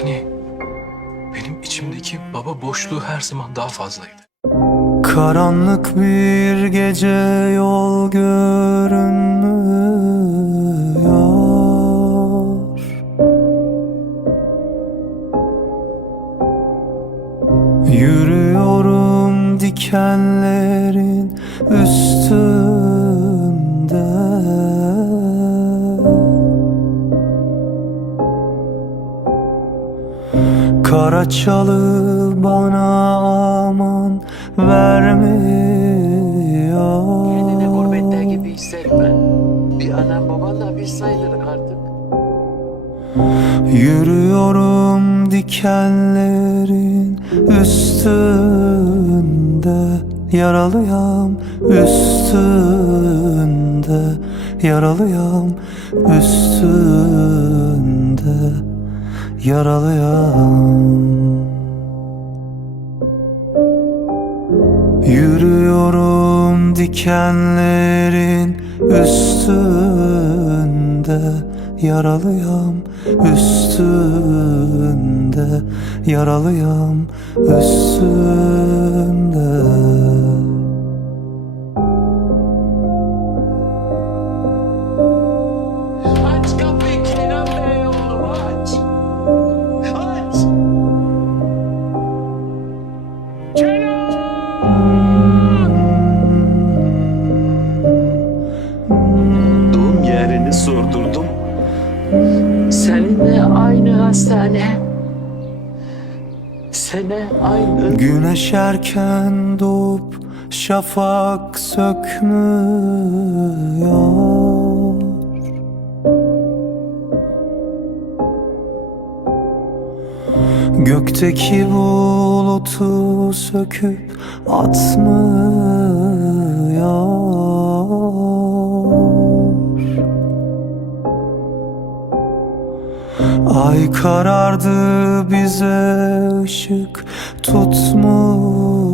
Yani benim içimdeki baba boşluğu her zaman daha fazlaydı. Karanlık bir gece yol görünmüyor Yürüyorum dikenlerin üstünde Karaçalı bana aman vermiyor Kendini gurbette gibi hissetme. Bir anan baban da biz sayılırız artık. Yürüyorum dikenlerin üstünde Yaralıyam üstünde Yaralıyam üstünde Yaralıyam Yürüyorum dikenlerin üstünde Yaralıyam üstünde Yaralıyam üstünde Yerini sordurdum. Seninle aynı hastane. Sene aynı. Güneş erken doğup şafak sökmüyor Gökteki bulutu söküp atmıyor Ay karardı bize ışık tutmuyor.